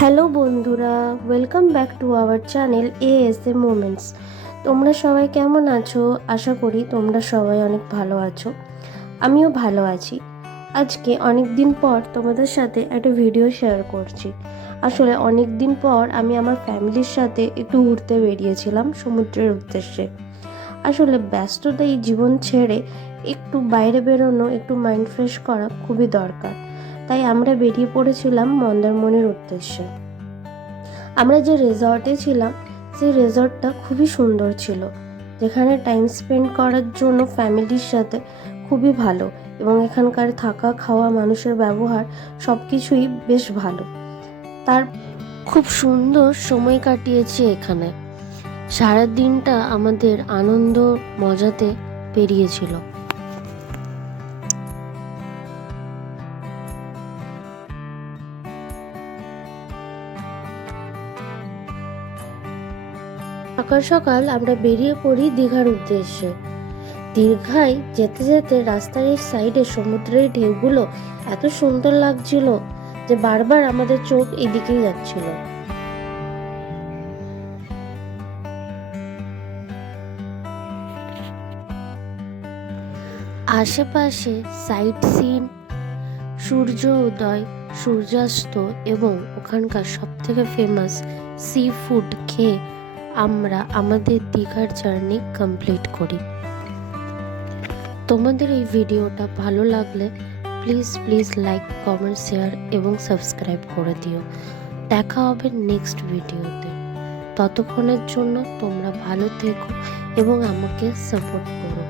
Hello বন্ধুরা, welcome back to our channel AESA moments. তোমরা সবাই কেমন আছো? আশা করি তোমরা সবাই অনেক ভালো আছো। আমিও ভালো আছি। আজকে অনেক দিন পর তোমাদের সাথে একটা ভিডিও শেয়ার করছি। আসলে অনেক দিন পর আমি আমার ফ্যামিলির সাথে একটু ঘুরতে বেরিয়েছিলাম সমুদ্রের উদ্দেশ্যে। আসলে ব্যস্ততা এই জীবন ছেড়ে একটু বাইরে বেরোনো, একটু মাইন্ড ফ্রেশ করা খুবই দরকার। তাই আমরা বেরিয়ে পড়েছিলাম মন্দারমণির উদ্দেশ্যে। আমরা যে রিসর্টে ছিলাম সেই রিসর্টটা খুবই সুন্দর ছিল, যেখানে টাইম স্পেন্ড করার জন্য ফ্যামিলির সাথে খুবই ভালো, এবং এখানকার থাকা খাওয়া মানুষের ব্যবহার সব কিছুই বেশ ভালো। তার খুব সুন্দর সময় কাটিয়েছি এখানে। সারা দিনটা আমাদের আনন্দ মজাতে পেরিয়েছিল। সকাল সকাল আমরা বেরিয়ে পড়ি দীঘার উদ্দেশ্যে। দীঘায় যেতে যেতে রাস্তার এই সাইডে সমুদ্রের ঢেউগুলো এত সুন্দর লাগছিল যে বারবার আমাদের চোখ এদিকেই যাচ্ছিল। আশেপাশে সাইট সিন, সূর্য উদয়, সূর্যাস্ত এবং ওখানকার সব থেকে ফেমাস সি ফুড খেয়ে আমরা আমাদের দীঘার জার্নি কমপ্লিট করি। তোমাদের এই ভিডিওটা ভালো লাগলে প্লিজ লাইক, কমেন্ট, শেয়ার এবং সাবস্ক্রাইব করে দিও। দেখা হবে নেক্সট ভিডিওতে। ততক্ষণের জন্য তোমরা ভালো থেকো এবং আমাকে সাপোর্ট করো।